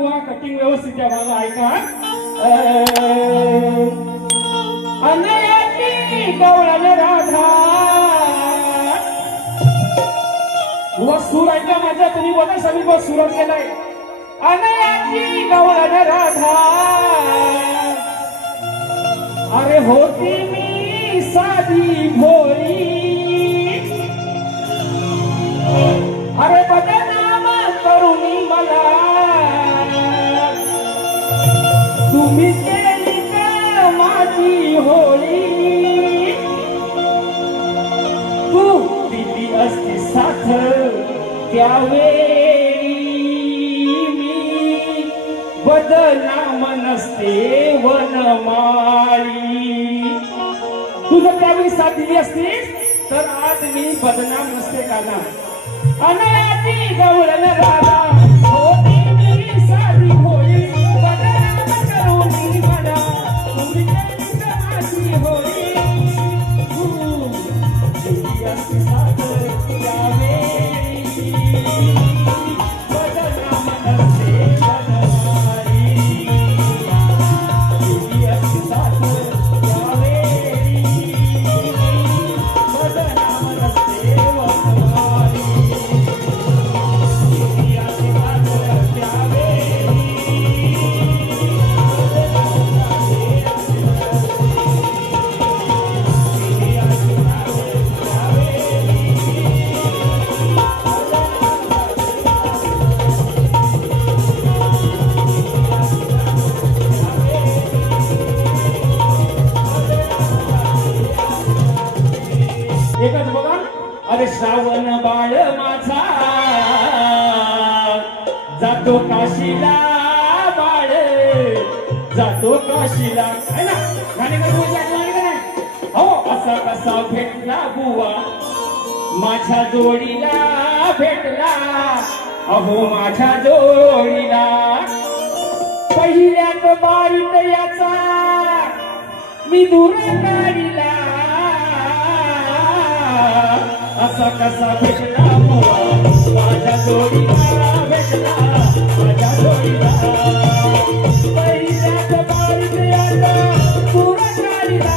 बुवा कटिंग व्यवस्थित द्या माझा ऐका अनयाची गवळण राधा बुवा सूर ऐका माझ्या तुम्ही बघा सगळी बघ सुरात केलाय अनयाची गवळण राधा अरे होती मी साधी भोळी मिटेली का माझी होळी तू दिली असते साथ त्यावे मी बदनाम नसते वनमाळी तू जर त्यावेळी साथ दिली तर आज मी बदनाम नसते का ना अनाती गौरन बाळ माझा जातो काशीला बाळ जातो काशीला हो असा कसा भेटला बुवा माझ्या जोडीला भेटला अहो माझ्या जोडीला पहिल्याच बारीत याचा मी दूर काढिला असा कसा भेटला माझ्या जोडीदारा भेटला माझ्या जोडीदारा पैशात बाळगला पुरा काढला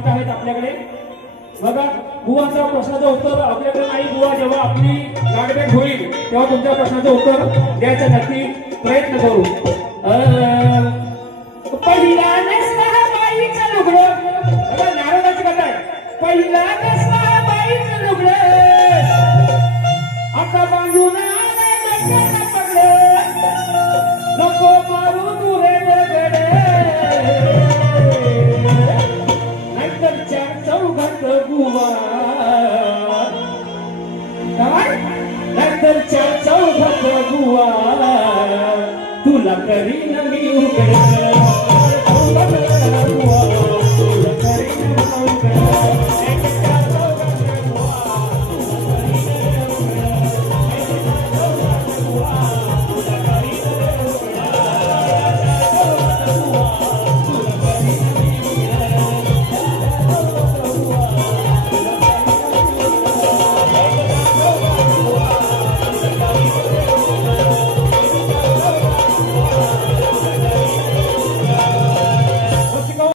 उपस्थित आहेत आपल्याकडे बघा बुवाचा प्रश्नाचं उत्तर आपल्याकडे नाही बुवा जेव्हा आपली गाठभेट होईल तेव्हा तुमच्या प्रश्नाचं उत्तर द्यायचा नक्की प्रयत्न करू पहिला नसता बाईचा नारदाची कथा आहे पहिला नसता बाईचा लुगड आता बांधून नंतरच्या चौघात गुवाला तुला करीन मी उघडा